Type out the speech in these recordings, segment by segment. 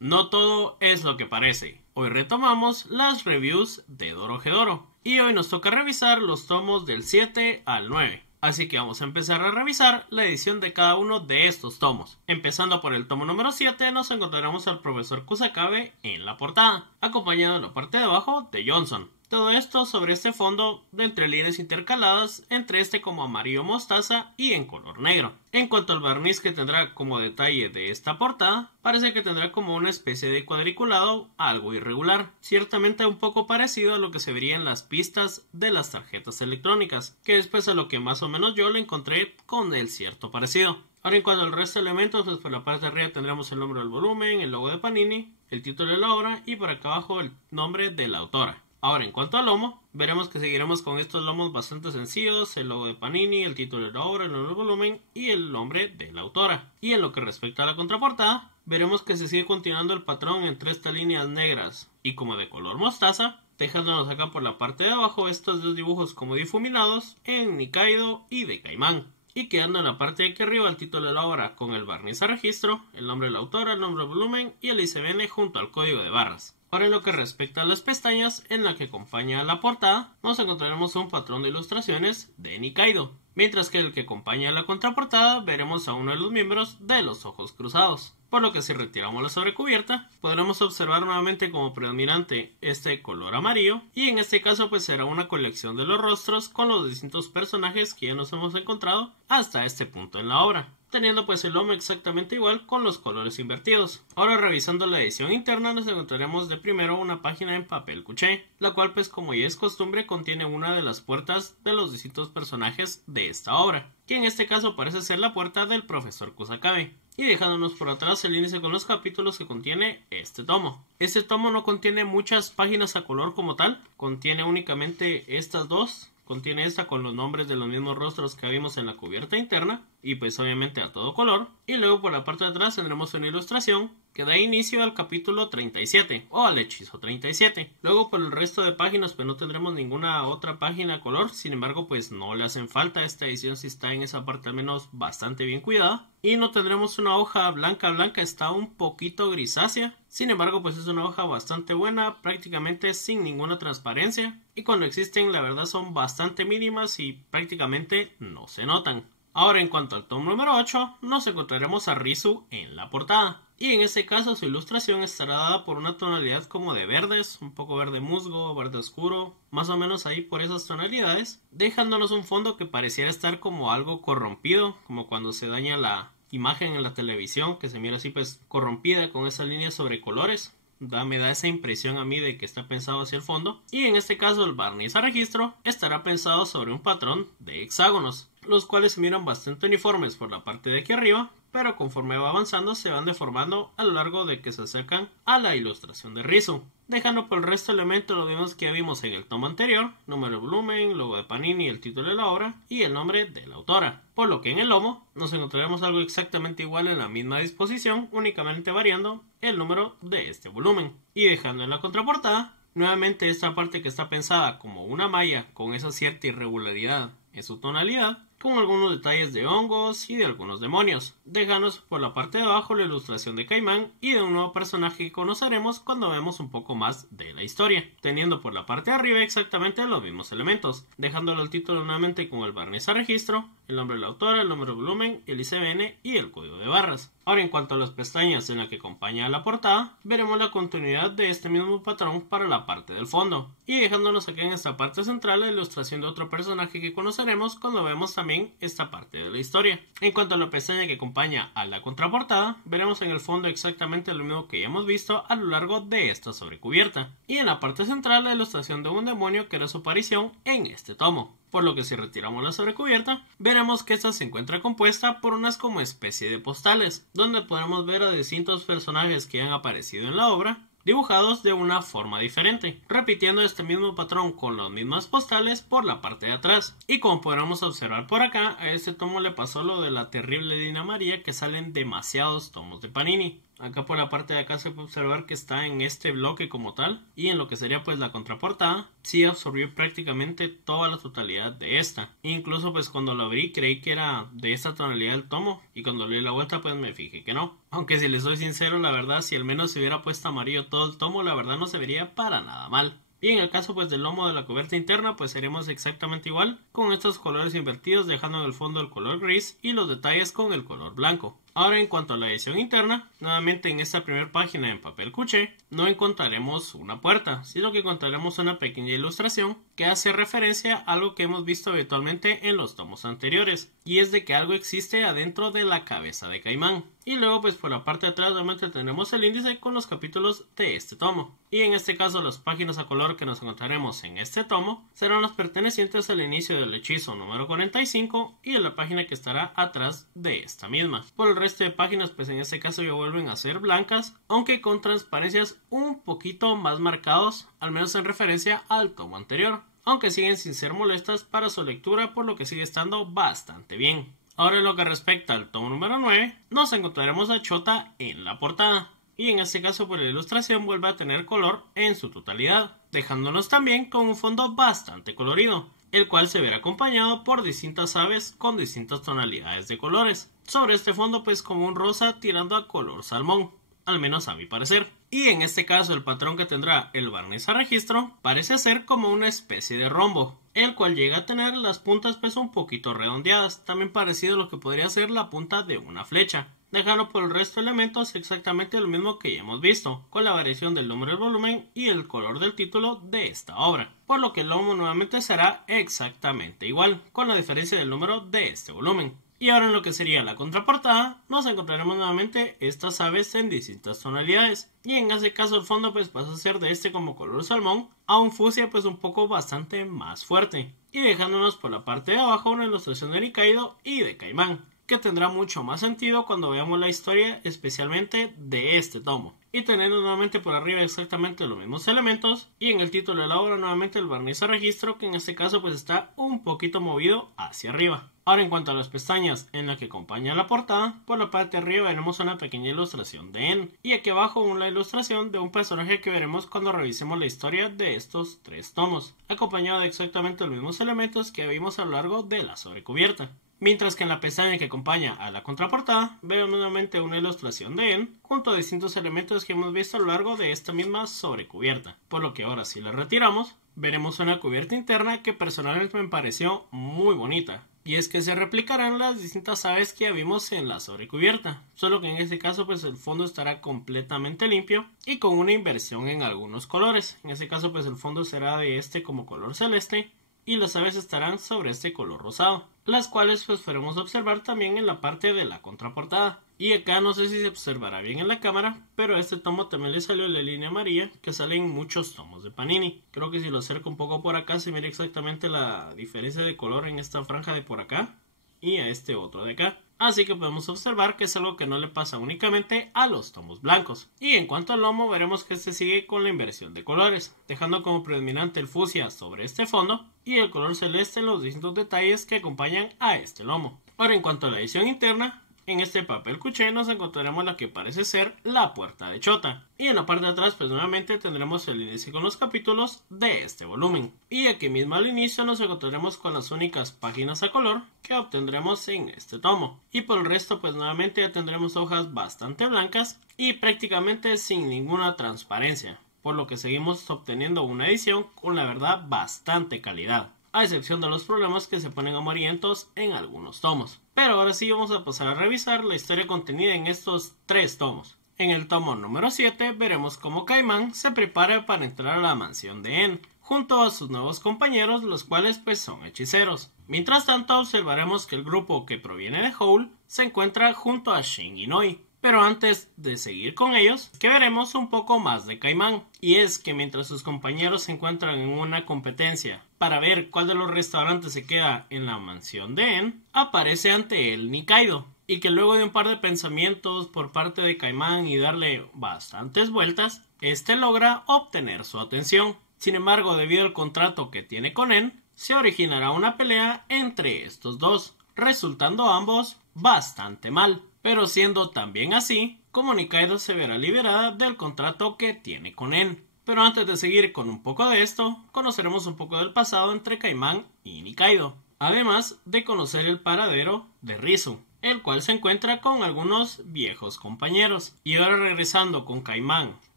No todo es lo que parece. Hoy retomamos las reviews de Dorohedoro y hoy nos toca revisar los tomos del 7 al 9. Así que vamos a empezar a revisar la edición de cada uno de estos tomos. Empezando por el tomo número 7 nos encontraremos al profesor Kusakabe en la portada, acompañado en la parte de abajo de Johnson. Todo esto sobre este fondo de entre líneas intercaladas entre este como amarillo mostaza y en color negro. En cuanto al barniz que tendrá como detalle de esta portada, parece que tendrá como una especie de cuadriculado algo irregular, ciertamente un poco parecido a lo que se vería en las pistas de las tarjetas electrónicas, que después a lo que más o menos yo le encontré con el cierto parecido. Ahora en cuanto al resto de elementos, pues por la parte de arriba tendremos el nombre del volumen, el logo de Panini, el título de la obra y por acá abajo el nombre de la autora. Ahora, en cuanto al lomo, veremos que seguiremos con estos lomos bastante sencillos, el logo de Panini, el título de la obra, el nombre del volumen y el nombre de la autora. Y en lo que respecta a la contraportada, veremos que se sigue continuando el patrón entre estas líneas negras y como de color mostaza, dejándonos acá por la parte de abajo estos dos dibujos como difuminados en Nikaido y de Caimán. Y quedando en la parte de aquí arriba el título de la obra con el barniz a registro, el nombre de la autora, el nombre del volumen y el ISBN junto al código de barras. Ahora en lo que respecta a las pestañas en la que acompaña la portada, nos encontraremos un patrón de ilustraciones de Nikaido, mientras que el que acompaña la contraportada veremos a uno de los miembros de los ojos cruzados. Por lo que si retiramos la sobrecubierta, podremos observar nuevamente como predominante este color amarillo, y en este caso pues será una colección de los rostros con los distintos personajes que ya nos hemos encontrado hasta este punto en la obra, teniendo pues el lomo exactamente igual con los colores invertidos. Ahora revisando la edición interna nos encontraremos de primero una página en papel cuché, la cual pues como ya es costumbre contiene una de las puertas de los distintos personajes de esta obra, que en este caso parece ser la puerta del profesor Kusakabe, y dejándonos por atrás el índice con los capítulos que contiene este tomo. Este tomo no contiene muchas páginas a color como tal, contiene únicamente estas dos. Contiene esta con los nombres de los mismos rostros que vimos en la cubierta interna y pues obviamente a todo color, y luego por la parte de atrás tendremos una ilustración que da inicio al capítulo 37 o al hechizo 37. Luego por el resto de páginas pues no tendremos ninguna otra página a color, sin embargo pues no le hacen falta, esta edición sí está en esa parte al menos bastante bien cuidada, y no tendremos una hoja blanca, está un poquito grisácea, sin embargo pues es una hoja bastante buena, prácticamente sin ninguna transparencia, y cuando existen la verdad son bastante mínimas y prácticamente no se notan. Ahora en cuanto al tomo número 8, nos encontraremos a Rizu en la portada, y en este caso su ilustración estará dada por una tonalidad como de verdes, un poco verde musgo, verde oscuro, más o menos ahí por esas tonalidades, dejándonos un fondo que pareciera estar como algo corrompido, como cuando se daña la imagen en la televisión, que se mira así pues corrompida con esas líneas sobre colores. Me da esa impresión a mí de que está pensado hacia el fondo, y en este caso el barniz a registro estará pensado sobre un patrón de hexágonos, los cuales se miran bastante uniformes por la parte de aquí arriba, pero conforme va avanzando se van deformando a lo largo de que se acercan a la ilustración de Rizu. Dejando por el resto de elementos lo mismos que vimos en el tomo anterior, número de volumen, logo de Panini, el título de la obra y el nombre de la autora. Por lo que en el lomo nos encontraremos algo exactamente igual en la misma disposición, únicamente variando el número de este volumen. Y dejando en la contraportada, nuevamente esta parte que está pensada como una malla con esa cierta irregularidad en su tonalidad, con algunos detalles de hongos y de algunos demonios. Déjanos por la parte de abajo la ilustración de Caimán y de un nuevo personaje que conoceremos cuando vemos un poco más de la historia, teniendo por la parte de arriba exactamente los mismos elementos, dejándolo el título nuevamente con el barniz a registro, el nombre de la autora, el número de volumen, el ISBN y el código de barras. Ahora en cuanto a las pestañas en la que acompaña a la portada, veremos la continuidad de este mismo patrón para la parte del fondo, y dejándonos aquí en esta parte central la ilustración de otro personaje que conoceremos cuando vemos también esta parte de la historia. En cuanto a la pestaña que acompaña a la contraportada, veremos en el fondo exactamente lo mismo que ya hemos visto a lo largo de esta sobrecubierta, y en la parte central la ilustración de un demonio que era su aparición en este tomo. Por lo que si retiramos la sobrecubierta, veremos que esta se encuentra compuesta por unas como especie de postales, donde podremos ver a distintos personajes que han aparecido en la obra, dibujados de una forma diferente, repitiendo este mismo patrón con las mismas postales por la parte de atrás. Y como podremos observar por acá, a este tomo le pasó lo de la terrible Dina María, que salen demasiados tomos de Panini. Acá por la parte de acá se puede observar que está en este bloque como tal, y en lo que sería pues la contraportada, sí absorbió prácticamente toda la totalidad de esta. Incluso pues cuando lo abrí creí que era de esta tonalidad el tomo, y cuando le di la vuelta pues me fijé que no. Aunque si les soy sincero, la verdad, si al menos se hubiera puesto amarillo todo el tomo, la verdad no se vería para nada mal. Y en el caso pues del lomo de la cubierta interna, pues haremos exactamente igual, con estos colores invertidos, dejando en el fondo el color gris y los detalles con el color blanco. Ahora en cuanto a la edición interna, nuevamente en esta primera página en papel cuché, no encontraremos una puerta, sino que encontraremos una pequeña ilustración que hace referencia a algo que hemos visto habitualmente en los tomos anteriores, y es de que algo existe adentro de la cabeza de Caimán. Y luego pues por la parte de atrás nuevamente tenemos el índice con los capítulos de este tomo. Y en este caso las páginas a color que nos encontraremos en este tomo serán las pertenecientes al inicio del hechizo número 45 y en la página que estará atrás de esta misma. Por el resto de páginas pues en este caso ya vuelven a ser blancas, aunque con transparencias un poquito más marcados, al menos en referencia al tomo anterior, aunque siguen sin ser molestas para su lectura, por lo que sigue estando bastante bien. Ahora en lo que respecta al tomo número 9, nos encontraremos a Chota en la portada, y en este caso pues la ilustración vuelve a tener color en su totalidad, dejándonos también con un fondo bastante colorido, el cual se verá acompañado por distintas aves con distintas tonalidades de colores. Sobre este fondo pues como un rosa tirando a color salmón, al menos a mi parecer. Y en este caso el patrón que tendrá el barniz a registro parece ser como una especie de rombo, el cual llega a tener las puntas pues un poquito redondeadas, también parecido a lo que podría ser la punta de una flecha, dejando por el resto de elementos exactamente lo mismo que ya hemos visto, con la variación del número del volumen y el color del título de esta obra, por lo que el lomo nuevamente será exactamente igual, con la diferencia del número de este volumen. Y ahora en lo que sería la contraportada, nos encontraremos nuevamente estas aves en distintas tonalidades. Y en ese caso el fondo pues pasa a ser de este como color salmón a un fucsia pues un poco bastante más fuerte. Y dejándonos por la parte de abajo una ilustración de Nikaido y de Caimán, que tendrá mucho más sentido cuando veamos la historia especialmente de este tomo. Y teniendo nuevamente por arriba exactamente los mismos elementos, y en el título de la obra nuevamente el barniz a registro, que en este caso pues está un poquito movido hacia arriba. Ahora en cuanto a las pestañas en la que acompaña la portada, por la parte de arriba veremos una pequeña ilustración de En, y aquí abajo una ilustración de un personaje que veremos cuando revisemos la historia de estos 3 tomos, acompañado de exactamente los mismos elementos que vimos a lo largo de la sobrecubierta. Mientras que en la pestaña que acompaña a la contraportada vemos nuevamente una ilustración de En junto a distintos elementos que hemos visto a lo largo de esta misma sobrecubierta, por lo que ahora si la retiramos veremos una cubierta interna que personalmente me pareció muy bonita, y es que se replicarán las distintas aves que ya vimos en la sobrecubierta, solo que en este caso pues el fondo estará completamente limpio y con una inversión en algunos colores. En este caso pues el fondo será de este como color celeste y las aves estarán sobre este color rosado, las cuales pues podremos observar también en la parte de la contraportada. Y acá no sé si se observará bien en la cámara, pero a este tomo también le salió la línea amarilla que sale en muchos tomos de Panini. Creo que si lo acerco un poco por acá se mira exactamente la diferencia de color en esta franja de por acá y a este otro de acá. Así que podemos observar que es algo que no le pasa únicamente a los tomos blancos. Y en cuanto al lomo veremos que este sigue con la inversión de colores, dejando como predominante el fucsia sobre este fondo y el color celeste en los distintos detalles que acompañan a este lomo. Ahora en cuanto a la edición interna, en este papel cuché nos encontraremos la que parece ser la puerta de Chota. Y en la parte de atrás pues nuevamente tendremos el inicio con los capítulos de este volumen. Y aquí mismo al inicio nos encontraremos con las únicas páginas a color que obtendremos en este tomo. Y por el resto pues nuevamente ya tendremos hojas bastante blancas y prácticamente sin ninguna transparencia, por lo que seguimos obteniendo una edición con la verdad bastante calidad, a excepción de los problemas que se ponen amarillentos en algunos tomos. Pero ahora sí vamos a pasar a revisar la historia contenida en estos 3 tomos. En el tomo número 7 veremos cómo Caimán se prepara para entrar a la mansión de En, junto a sus nuevos compañeros, los cuales pues son hechiceros. Mientras tanto observaremos que el grupo que proviene de Howl se encuentra junto a Shin Inoi. Pero antes de seguir con ellos, que veremos un poco más de Caimán. Y es que mientras sus compañeros se encuentran en una competencia para ver cuál de los restaurantes se queda en la mansión de En, aparece ante él Nikaido. Y que luego de un par de pensamientos por parte de Caimán y darle bastantes vueltas, este logra obtener su atención. Sin embargo, debido al contrato que tiene con En, se originará una pelea entre estos dos, resultando ambos bastante mal. pero siendo también así como Nikaido se verá liberada del contrato que tiene con En. Pero antes de seguir con un poco de esto, conoceremos un poco del pasado entre Caimán y Nikaido, además de conocer el paradero de Rizu, el cual se encuentra con algunos viejos compañeros. Y ahora regresando con Caimán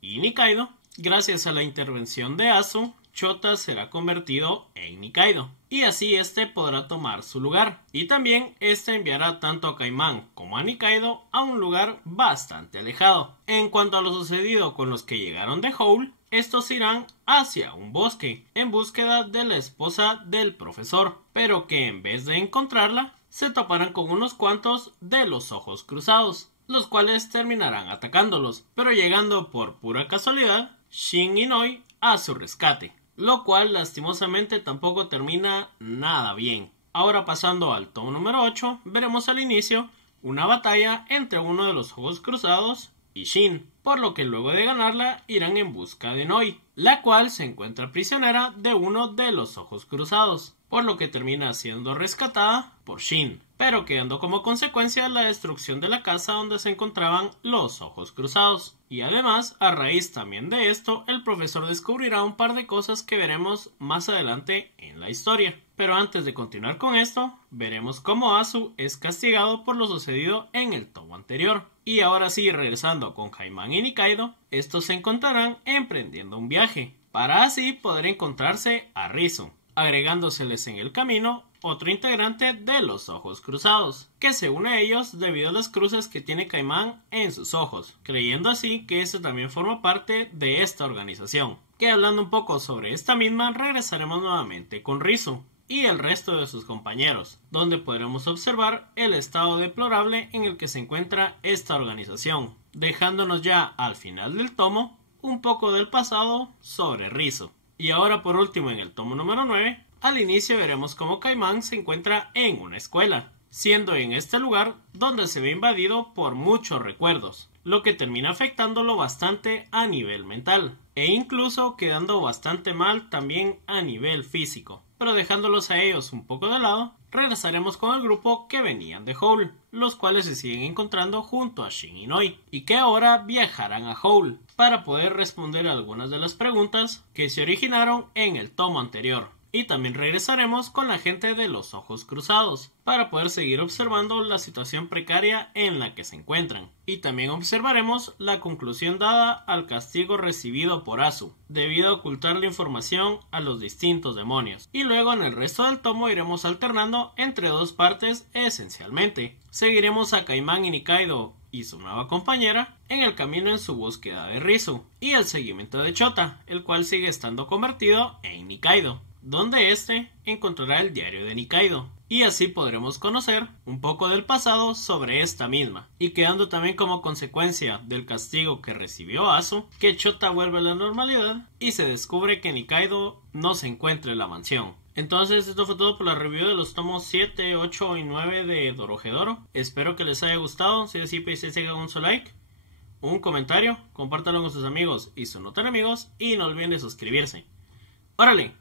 y Nikaido, gracias a la intervención de Asu, Chota será convertido en Nikaido, y así este podrá tomar su lugar. Y también este enviará tanto a Caimán como a Nikaido a un lugar bastante alejado. En cuanto a lo sucedido con los que llegaron de Howl, estos irán hacia un bosque en búsqueda de la esposa del profesor, pero que en vez de encontrarla, se toparán con unos cuantos de los ojos cruzados, los cuales terminarán atacándolos, pero llegando por pura casualidad Shin y Noi a su rescate, lo cual lastimosamente tampoco termina nada bien. Ahora pasando al tomo número 8, veremos al inicio una batalla entre uno de los ojos cruzados y Shin, por lo que luego de ganarla irán en busca de Noi, la cual se encuentra prisionera de uno de los ojos cruzados, por lo que termina siendo rescatada por Shin, pero quedando como consecuencia la destrucción de la casa donde se encontraban los ojos cruzados. Y además, a raíz también de esto, el profesor descubrirá un par de cosas que veremos más adelante en la historia. Pero antes de continuar con esto, veremos cómo Asu es castigado por lo sucedido en el tomo anterior. Y ahora sí, regresando con Caimán y Nikaido, estos se encontrarán emprendiendo un viaje, para así poder encontrarse a Rizu, agregándoseles en el camino otro integrante de los ojos cruzados, que se une a ellos debido a las cruces que tiene Caimán en sus ojos, creyendo así que este también forma parte de esta organización. Que hablando un poco sobre esta misma, regresaremos nuevamente con Rizu y el resto de sus compañeros, donde podremos observar el estado deplorable en el que se encuentra esta organización, dejándonos ya al final del tomo un poco del pasado sobre Rizu. Y ahora por último en el tomo número 9, al inicio veremos cómo Caimán se encuentra en una escuela, siendo en este lugar donde se ve invadido por muchos recuerdos, lo que termina afectándolo bastante a nivel mental, e incluso quedando bastante mal también a nivel físico. Pero dejándolos a ellos un poco de lado, regresaremos con el grupo que venían de Howl, los cuales se siguen encontrando junto a Shin y Noi, y que ahora viajarán a Howl para poder responder algunas de las preguntas que se originaron en el tomo anterior. Y también regresaremos con la gente de los ojos cruzados para poder seguir observando la situación precaria en la que se encuentran. Y también observaremos la conclusión dada al castigo recibido por Asu, debido a ocultar la información a los distintos demonios. Y luego en el resto del tomo iremos alternando entre dos partes esencialmente. Seguiremos a Caimán y Nikaido y su nueva compañera en el camino en su búsqueda de Rizu, y el seguimiento de Chota, el cual sigue estando convertido en Nikaido, donde éste encontrará el diario de Nikaido, y así podremos conocer un poco del pasado sobre esta misma, y quedando también como consecuencia del castigo que recibió Asu, que Chota vuelve a la normalidad y se descubre que Nikaido no se encuentra en la mansión. Entonces esto fue todo por la review de los tomos 7, 8 y 9 de Dorohedoro. Espero que les haya gustado. Si es así, pues hagan un su like, un comentario, compártanlo con sus amigos y sus no tan amigos, y no olviden de suscribirse. ¡Órale!